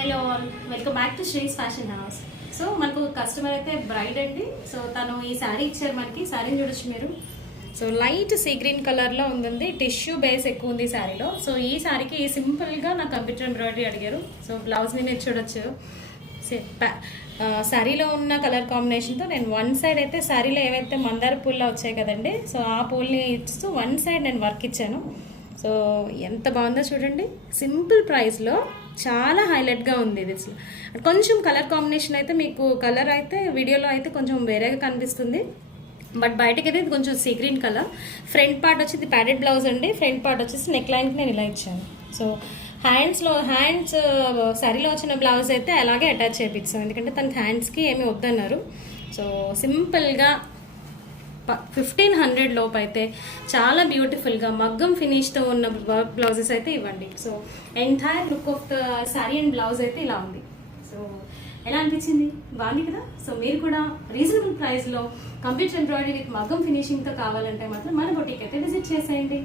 Hello all, welcome back to శ్రీస్ fashion house. So మనకు customer అయితే braid అండి. So తను ఈ శారీ ఇచ్చారు మనకి. శారీని చూడొచ్చు మీరు. సో లైట్ సీ గ్రీన్ కలర్లో ఉంది. టిష్యూ బేస్ ఎక్కువ ఉంది శారీలో. సో ఈ శారీకి సింపుల్గా నా కంప్యూటర్ ఎంబ్రాయిడరీ అడిగారు. సో బ్లౌజ్ని మీరు చూడొచ్చు. శారీలో ఉన్న కలర్ కాంబినేషన్తో నేను వన్ సైడ్ అయితే శారీలో ఏవైతే మందార పూల్లో వచ్చాయి కదండి, సో ఆ పూల్ని ఇస్తూ వన్ సైడ్ నేను వర్క్ ఇచ్చాను. సో ఎంత బాగుందో చూడండి. సింపుల్ ప్రైస్లో చాలా హైలైట్గా ఉంది ఇది. కొంచెం కలర్ కాంబినేషన్ అయితే మీకు కలర్ అయితే వీడియోలో అయితే కొంచెం వేరేగా కనిపిస్తుంది, బట్ బయటకి అయితే ఇది కొంచెం sea green colour. Front part వచ్చి ఇది ప్యాడెడ్ బ్లౌజ్ అండి. ఫ్రంట్ పార్ట్ వచ్చేసి నెక్ లైన్కి నేను ఇలా ఇచ్చాను. సో హ్యాండ్స్ శారీలో వచ్చిన బ్లౌజ్ అయితే అలాగే అటాచ్ చేయించాం, ఎందుకంటే తనకి హ్యాండ్స్కి ఏమీ వద్దన్నారు. సో సింపుల్గా 1500 లోపు అయితే చాలా బ్యూటిఫుల్గా మగ్గం ఫినిష్తో ఉన్న బ్లౌజెస్ అయితే ఇవ్వండి. So entire look of the sari and blouse అయితే ఇలా ఉంది. సో ఎలా అనిపించింది? బాగుంది కదా. సో మీరు కూడా రీజనబుల్ ప్రైస్లో కంప్యూటర్ ఎంబ్రాయిడరీ విత్ మగ్గం ఫినిషింగ్తో కావాలంటే మాత్రం మన బొటిక్ అయితే విజిట్ చేసేయండి.